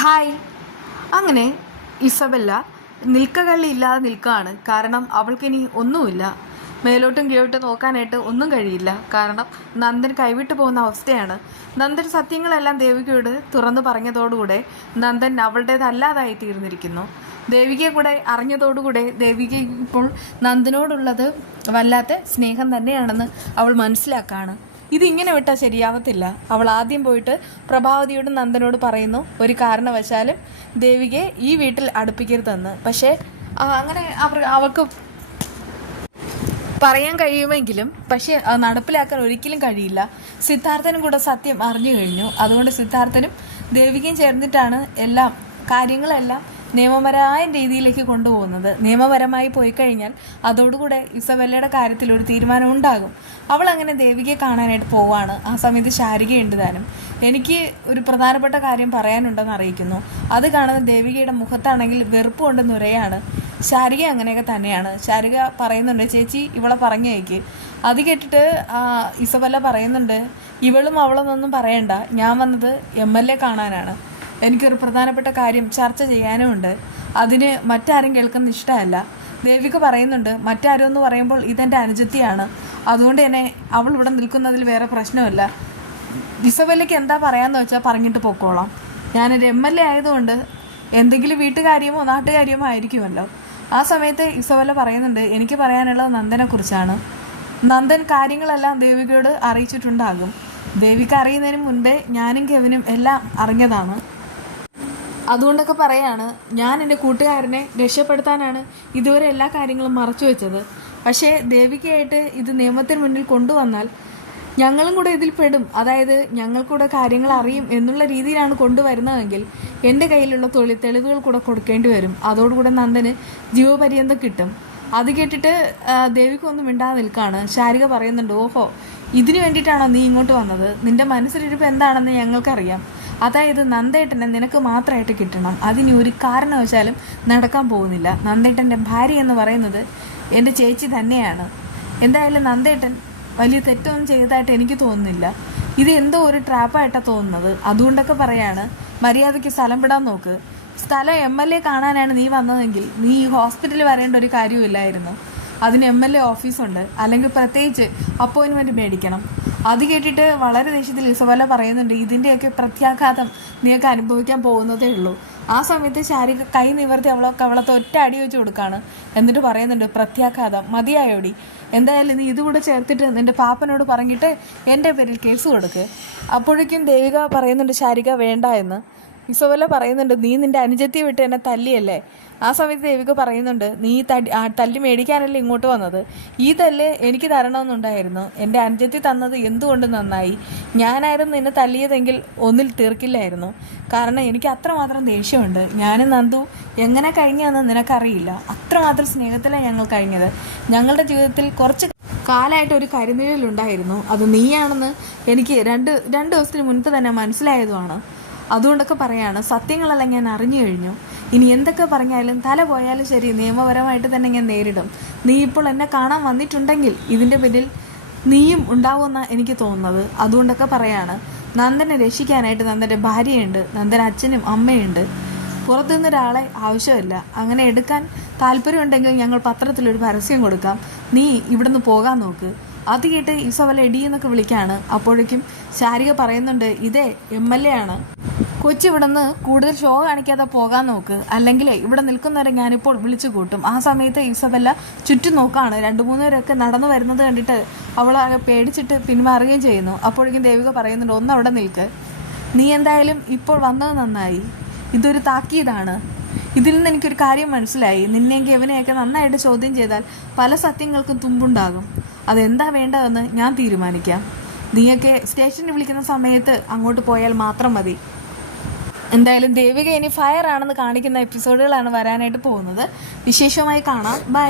Hi. അങ്ങനെ Isabella നിൽക്കകള്ളി ഇല്ലാതെ നിൽക്കുകയാണ്. കാരണം അവൾക്കിനി ഒന്നുമില്ല. മേലോട്ടും കീഴോട്ടും നോക്കാനായിട്ട് ഒന്നും കഴിയില്ല. കാരണം നന്ദൻ കൈവിട്ടു പോകുന്ന അവസ്ഥയാണ്. നന്ദൻ സത്യങ്ങളെല്ലാം ദേവികയോട് തുറന്നു പറഞ്ഞതോടുകൂടെ നന്ദൻ അവളുടേതല്ലാതായി തീർന്നിരിക്കുന്നു. ദേവികയെ കൂടെ അറിഞ്ഞതോടുകൂടെ ദേവിക ഇപ്പോൾ നന്ദനോടുള്ളത് വല്ലാത്ത സ്നേഹം തന്നെയാണെന്ന് അവൾ മനസ്സിലാക്കുകയാണ്. ഇതിങ്ങനെ വിട്ടാൽ ശരിയാവത്തില്ല. അവൾ ആദ്യം പോയിട്ട് പ്രഭാവതിയോടും നന്ദനോട് പറയുന്നു, ഒരു കാരണവശാലും ദേവികയെ ഈ വീട്ടിൽ അടുപ്പിക്കരുതെന്ന്. പക്ഷേ അങ്ങനെ അവൾക്ക് പറയാൻ കഴിയുമെങ്കിലും പക്ഷേ അത് നടപ്പിലാക്കാൻ ഒരിക്കലും കഴിയില്ല. സിദ്ധാർത്ഥനും കൂടെ സത്യം അറിഞ്ഞു കഴിഞ്ഞു. അതുകൊണ്ട് സിദ്ധാർത്ഥനും ദേവികയും ചേർന്നിട്ടാണ് കാര്യങ്ങളെല്ലാം നിയമപരമായ രീതിയിലേക്ക് കൊണ്ടുപോകുന്നത്. നിയമപരമായി പോയി കഴിഞ്ഞാൽ അതോടുകൂടെ ഇസബെല്ലയുടെ കാര്യത്തിൽ ഒരു തീരുമാനം ഉണ്ടാകും. അവൾ അങ്ങനെ ദേവികയെ കാണാനായിട്ട് പോവാണ്. ആ സമയത്ത് ശാരികയുണ്ട് താനും. എനിക്ക് ഒരു പ്രധാനപ്പെട്ട കാര്യം പറയാനുണ്ടെന്ന് അറിയിക്കുന്നു. അത് കാണുന്ന ദേവികയുടെ മുഖത്താണെങ്കിൽ വെറുപ്പ് കൊണ്ട് നുരയാണ്. ശാരിക അങ്ങനെയൊക്കെ തന്നെയാണ്. ശാരിക പറയുന്നുണ്ട്, ചേച്ചി ഇവളെ പറഞ്ഞേക്ക്. അത് കേട്ടിട്ട് ഇസബെല്ല പറയുന്നുണ്ട്, ഇവളും അവളൊന്നും പറയണ്ട, ഞാൻ വന്നത് MLA കാണാനാണ്. എനിക്കൊരു പ്രധാനപ്പെട്ട കാര്യം ചർച്ച ചെയ്യാനും ഉണ്ട്. അതിന് മറ്റാരും കേൾക്കുന്ന ഇഷ്ടമല്ല. ദേവിക പറയുന്നുണ്ട്, മറ്റാരും എന്ന് പറയുമ്പോൾ ഇതെൻ്റെ അനുജത്തിയാണ്. അതുകൊണ്ട് തന്നെ അവൾ ഇവിടെ നിൽക്കുന്നതിൽ വേറെ പ്രശ്നമില്ല. ഇസബെല്ലയ്ക്ക് എന്താ പറയാമെന്ന് വെച്ചാൽ പറഞ്ഞിട്ട് പൊക്കോളാം. ഞാനൊരു MLA ആയതുകൊണ്ട് എന്തെങ്കിലും വീട്ടുകാര്യമോ നാട്ടുകാര്യമോ ആയിരിക്കുമല്ലോ. ആ സമയത്ത് ഇസബെല്ല പറയുന്നുണ്ട്, എനിക്ക് പറയാനുള്ളത് നന്ദനെക്കുറിച്ചാണ്. നന്ദൻ കാര്യങ്ങളെല്ലാം ദേവികയോട് അറിയിച്ചിട്ടുണ്ടാകും. ദേവിക അറിയുന്നതിന് മുൻപേ ഞാനും കെവിനും എല്ലാം അറിഞ്ഞതാണ്. അതുകൊണ്ടൊക്കെ പറയാണ്, ഞാൻ എൻ്റെ കൂട്ടുകാരനെ രക്ഷപ്പെടുത്താനാണ് ഇതുവരെ എല്ലാ കാര്യങ്ങളും മറച്ചു വെച്ചത്. പക്ഷേ ദേവികയായിട്ട് ഇത് നിയമത്തിന് മുന്നിൽ കൊണ്ടുവന്നാൽ ഞങ്ങളും കൂടെ ഇതിൽ പെടും. അതായത് ഞങ്ങൾക്കൂടെ കാര്യങ്ങൾ അറിയും എന്നുള്ള രീതിയിലാണ് കൊണ്ടുവരുന്നതെങ്കിൽ എൻ്റെ കയ്യിലുള്ള തെളിവുകൾ കൂടെ കൊടുക്കേണ്ടി വരും. അതോടുകൂടെ നന്ദന് ജീവപര്യന്തം കിട്ടും. അത് കേട്ടിട്ട് ദേവിക്കൊന്നും മിണ്ടാതെ നിൽക്കുകയാണ്. ശാരിക പറയുന്നുണ്ട്, ഓഹോ, ഇതിനു വേണ്ടിയിട്ടാണോ നീ ഇങ്ങോട്ട് വന്നത്? നിൻ്റെ മനസ്സിലിരിപ്പ് എന്താണെന്ന് ഞങ്ങൾക്കറിയാം. അതായത് നന്ദേട്ടനെ നിനക്ക് മാത്രമായിട്ട് കിട്ടണം. അതിന് ഒരു കാരണവശാലും നടക്കാൻ പോകുന്നില്ല. നന്ദേട്ടൻ്റെ ഭാര്യ എന്ന് പറയുന്നത് എൻ്റെ ചേച്ചി തന്നെയാണ്. എന്തായാലും നന്ദേട്ടൻ വലിയ തെറ്റൊന്നും ചെയ്തതായിട്ട് എനിക്ക് തോന്നുന്നില്ല. ഇത് എന്തോ ഒരു ട്രാപ്പായിട്ടാണ് തോന്നുന്നത്. അതുകൊണ്ടൊക്കെ പറയാണ്, മര്യാദയ്ക്ക് സ്ഥലം വിടാൻ നോക്ക്. സ്ഥലം MLA കാണാനാണ് നീ വന്നതെങ്കിൽ നീ ഈ ഹോസ്പിറ്റലിൽ വരേണ്ട ഒരു കാര്യമില്ലായിരുന്നു. അതിന് MLA ഓഫീസുണ്ട്, അല്ലെങ്കിൽ പ്രത്യേകിച്ച് അപ്പോയിൻമെൻറ്റ് മേടിക്കണം. അത് കേട്ടിട്ട് വളരെ ദേഷ്യത്തിൽ ഇസബെല്ല പറയുന്നുണ്ട്, ഇതിൻ്റെയൊക്കെ പ്രത്യാഘാതം നീയൊക്കെ അനുഭവിക്കാൻ പോകുന്നതേ ഉള്ളൂ. ആ സമയത്ത് ശാരിക കൈ നിവർത്തി അവളത്തെ ഒറ്റ അടി വെച്ച് കൊടുക്കുകയാണ്. എന്നിട്ട് പറയുന്നുണ്ട്, പ്രത്യാഘാതം മതിയായോടി, എന്തായാലും നീ ഇതുകൂടെ ചേർത്തിട്ട് നിൻ്റെ പാപ്പനോട് പറഞ്ഞിട്ട് എൻ്റെ പേരിൽ കേസ് കൊടുക്ക്. അപ്പോഴേക്കും ദേവിക പറയുന്നുണ്ട്, ശാരിക വേണ്ട എന്ന്. ഇസബെല്ല പറയുന്നുണ്ട്, നീ നിൻ്റെ അനുജത്തിയെ വിട്ട് എന്നെ തല്ലിയല്ലേ. ആ സമയത്ത് ദേവിക പറയുന്നുണ്ട്, നീ തല്ലി മേടിക്കാനല്ലേ ഇങ്ങോട്ട് വന്നത്. ഈ തല്ല് എനിക്ക് തരണമെന്നുണ്ടായിരുന്നു. എൻ്റെ അനുജത്തി തന്നത് എന്തുകൊണ്ട് നന്നായി. ഞാനായിരുന്നു നിന്നെ തല്ലിയതെങ്കിൽ ഒന്നിൽ തീർക്കില്ലായിരുന്നു. കാരണം എനിക്ക് അത്രമാത്രം ദേഷ്യമുണ്ട്. ഞാനും നന്ദു എങ്ങനെ കഴിഞ്ഞതെന്ന് നിനക്കറിയില്ല. അത്രമാത്രം സ്നേഹത്തിലാണ് ഞങ്ങൾ കഴിഞ്ഞത്. ഞങ്ങളുടെ ജീവിതത്തിൽ കുറച്ച് കാലമായിട്ട് ഒരു കരിനിഴലുണ്ടായിരുന്നു. അത് നീയാണെന്ന് എനിക്ക് രണ്ട് ദിവസത്തിന് മുൻപ് തന്നെ മനസ്സിലായതുമാണ്. അതുകൊണ്ടൊക്കെ പറയാണ്, സത്യങ്ങളെല്ലാം ഞാൻ അറിഞ്ഞു കഴിഞ്ഞു. ഇനി എന്തൊക്കെ പറഞ്ഞാലും തല പോയാലും ശരി, നിയമപരമായിട്ട് തന്നെ ഞാൻ നേരിടും. നീ ഇപ്പോൾ എന്നെ കാണാൻ വന്നിട്ടുണ്ടെങ്കിൽ ഇതിൻ്റെ പിന്നിൽ നീയും ഉണ്ടാവുമെന്നാണ് എനിക്ക് തോന്നുന്നത്. അതുകൊണ്ടൊക്കെ പറയാണ്, നന്ദനെ രക്ഷിക്കാനായിട്ട് നന്ദൻ്റെ ഭാര്യയുണ്ട്, നന്ദൻ അച്ഛനും അമ്മയുണ്ട്. പുറത്തുനിന്നൊരാളെ ആവശ്യമില്ല. അങ്ങനെ എടുക്കാൻ താല്പര്യമുണ്ടെങ്കിൽ ഞങ്ങൾ പത്രത്തിലൊരു പരസ്യം കൊടുക്കാം. നീ ഇവിടുന്ന് പോകാൻ നോക്ക്. അത് കേട്ട് ഇസബെല്ല എന്നൊക്കെ വിളിക്കുകയാണ്. അപ്പോഴേക്കും ശാരിക പറയുന്നുണ്ട്, ഇതേ MLA ആണ്. കൊച്ചി ഇവിടുന്ന് കൂടുതൽ ഷോ കാണിക്കാതെ പോകാൻ നോക്ക്, അല്ലെങ്കിൽ ഇവിടെ നിൽക്കുന്നവരെ ഞാനിപ്പോൾ വിളിച്ചു കൂട്ടും. ആ സമയത്ത് ഇസബെല്ല ചുറ്റും നോക്കുകയാണ്. 2-3 പേരൊക്കെ നടന്നു വരുന്നത് കണ്ടിട്ട് അവളാകെ പേടിച്ചിട്ട് പിന്മാറുകയും ചെയ്യുന്നു. അപ്പോഴേക്കും ദേവിക പറയുന്നുണ്ട്, അവിടെ നിൽക്ക്. നീ എന്തായാലും ഇപ്പോൾ വന്നത് നന്നായി. ഇതൊരു താക്കീതാണ്. ഇതിൽ നിന്ന് എനിക്കൊരു കാര്യം മനസ്സിലായി. നിന്നെയും കെവിനെയൊക്കെ നന്നായിട്ട് ചോദ്യം ചെയ്താൽ പല സത്യങ്ങൾക്കും തുമ്പുണ്ടാകും. അതെന്താ വേണ്ടതെന്ന് ഞാൻ തീരുമാനിക്കാം. നീയൊക്കെ സ്റ്റേഷനിൽ വിളിക്കുന്ന സമയത്ത് അങ്ങോട്ട് പോയാൽ മാത്രം മതി. എന്തായാലും ദേവിക ഇനി ഫയർ ആണെന്ന് കാണിക്കുന്ന എപ്പിസോഡുകളാണ് വരാനായിട്ട് പോകുന്നത്. വിശേഷമായി കാണാം. ബൈ.